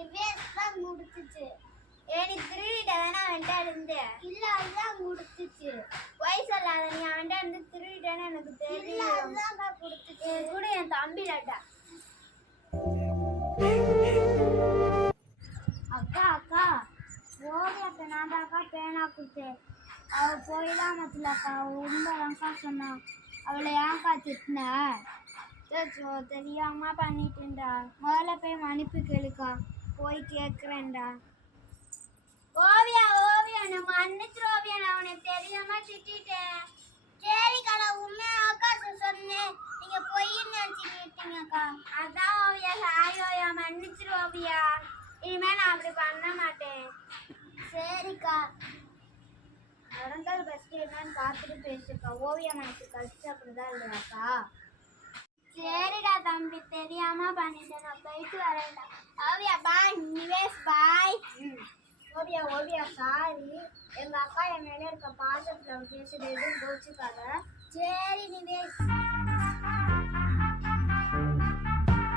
நிவேஷ் தான் கொடுத்துச்சு. நீ திருடிட்ட தானே அவன்கிட்ட இருந்து? இல்ல, அதுதான் கொடுத்துச்சு. பொய் சொல்லாத, நீ அவன்கிட்ட இருந்து திருடிட்டேன்னு எனக்கு தெரியல. அதுதான் கொடுத்துச்சு. கூட என் தம்பி டாட்டா. அக்கா அக்கா, ஓவியத்தை நான் தாக்கா பேனா கொடுத்தேன். அவள் போய் தான் மத்திலக்கா உண்மைதான்க்கா சொன்னான். அவளை ஏன்க்கா திட்டின? தெரியாம பண்ணிட்டேன்டா. முதல்ல போய் மன்னிப்பு கேளுக்கா. போய் கேட்குறேன்டா. ஓவியா ஓவியா, நான் மன்னிச்சிரு ஓவியா, நான் உனக்கு தெரியாம திட்டேன். சரிக்கா, நான் உண்மையாக்கா சொன்னேன். நீங்க பொய்ன்னு நினைச்சுக்கிட்டீங்கக்கா. அதான் ஓவியா, சாரி ஓவியா, மன்னிச்சிரு ஓவியா. இனிமே நான் அப்படி பண்ண மாட்டேன். சரிக்கா, நடந்தது ஃபர்ஸ்ட் என்னன்னு பார்த்துட்டு பேசுக்கா. ஓவியா மனசு கஷ்டப்படுதான் இல்லையாக்கா? சரிடா தம்பி, தெரியாம பண்ணிட்டேன், நான் போயிட்டு வரேன்டா. ஓவியா பாய். நிவேஷ் பாய். ஓவியா ஓவியா சாரி, எங்க அக்கா என் மேல இருக்க பாசத்துல பேசுறது எதுவும் கோச்சுக்காத. சரி நிவேஷ்.